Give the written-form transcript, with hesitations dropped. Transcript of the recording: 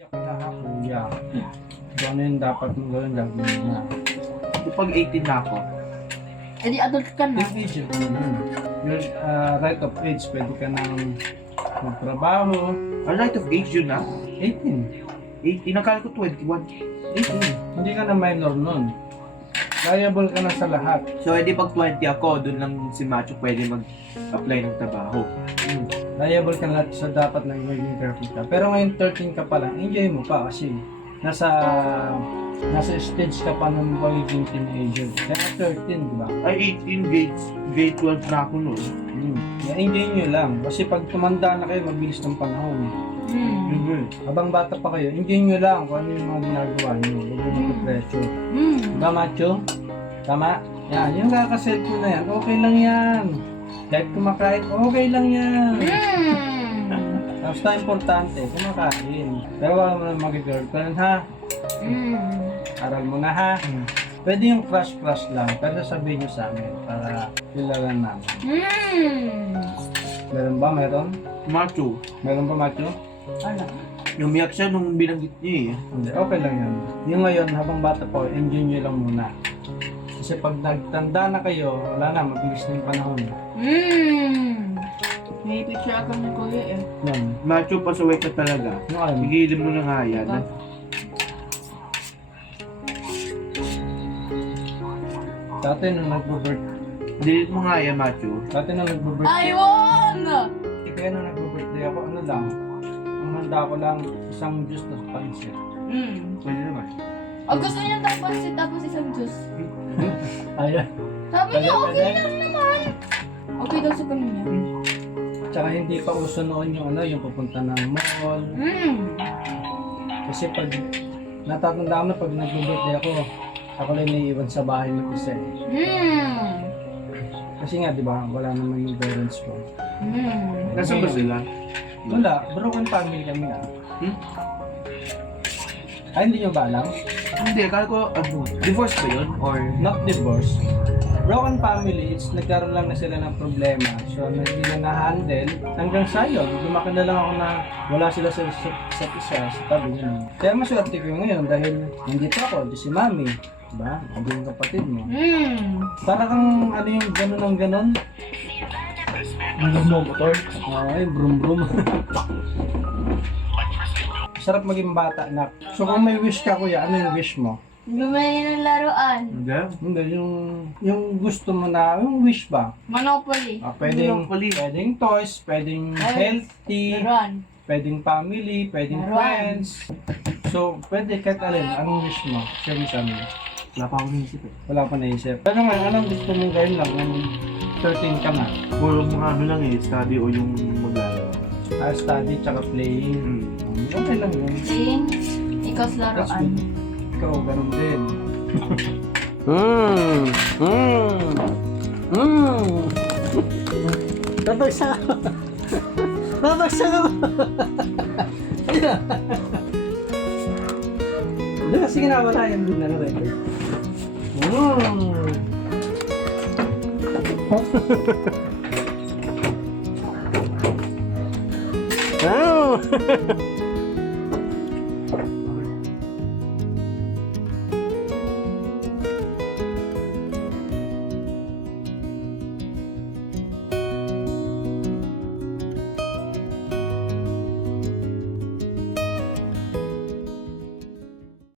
Iyak na ha, kuya. Kung ano yung dapat mong gawin, gagawin mo na. Kapag 18 na ako, Eh di adult ka na. Yung age, your right of age, pwede ka nang magtrabaho. right of age yun na. 18. 18, nakala ko 21. 18. Hindi ka na minor nun. Liable ka na sa lahat. So, edi pag 20 ako, dun lang si Macho pwede mag-apply ng trabaho. Liable ka na lahat sa dapat na maging careful ka. Pero ngayon 13 ka pa lang, enjoy mo pa kasi nasa stage ka pa ng magiging teenager. Kaya 13, di ba? Ay, 18, grade 12 na ako noon. Enjoy nyo lang. Kasi pag tumanda na kayo, mabilis ng panahon. Habang bata pa kayo, enjoy nyo lang kung ano yung mga ginagawa nyo. Huwag mo mag-pressure. Diba, Macho? Tama? Yan, yung kakaselfon na yan, okay lang yan. Kahit kumakain, okay lang yan. Basta importante, kumakain. Pero wala mo na mag-girlfriend, ha? Aral mo na, ha? Pwede yung crush lang, pero sabihin nyo sa amin para kilalan namin. Meron ba? Meron? Macho. Meron ba, Macho? Ano? Umiyak siya nung binanggit niya eh. Hindi, okay lang yan. Yung ngayon, habang bata pa, enjoy nyo lang muna. Kasi pag nagtanda na kayo, wala na, mabilis na yung panahon. May picture ako ni Kuya eh. Yan. Macho, pasaway ka talaga. Ano alam? Higilin mo na nga yan. Diba? Dati nung nagbo-birthday, Delete mo nga yan, Macho. Ayun! Kaya nung nagbo-birthday ako, ano lang, ang handa ko lang isang juice na pansit. Pwede naman. O gusto niya tapos isang juice. Ayan. Sabi niya, okay lang naman. Okay daw sa kanya. Tsaka hindi pa uso noon yung yung pupunta ng mall. Kasi pag natatandaan na pag nagbo-birthday ako lang naiiwan sa bahay ng isa eh. Kasi nga, di ba, wala naman yung parents ko. Nasaan ba sila? Wala, broken family kami Ay, hindi nyo ba alam? Hindi, akala ko, divorce ba yun? Or Not divorce. Broken family, it's nagkaroon lang na sila ng problema. So, hindi na na-handle. Hanggang sa yun, lumaki na lang ako na wala sila sa isa't isa sa tabi nyo. Kaya maswerte ko ngayon dahil nandito ako, di si Mami. Diba? Hindi yung kapatid mo. Para kang ano yung gano'n ng gano'n. mo motor? Ay, brum brum. Sarap maging bata, nak. So kung may wish ka, kuya, ano yung wish mo? Bumili ng laruan. Hindi. Hindi, yung gusto mo na, yung wish ba? Monopoly. Pwedeng Monopoly. toys, pwedeng healthy, Laruan. pwedeng family, pwedeng Laruan. friends. So, pwede kahit alin. Anong wish mo? Share mo sa amin. Wala pa akong naisip eh. Wala pa naisip. Pero nga, anong gusto mong gawin lang nung 13 ka na? Puro mga ano lang eh, study o yung Study tsaka playing. Okay lang yun. Sing. Ikaw sa That's laruan. good. Ikaw, ganun din. Babagsak ako. Babagsak ako. Sige na, wala yan din na rin. Wow!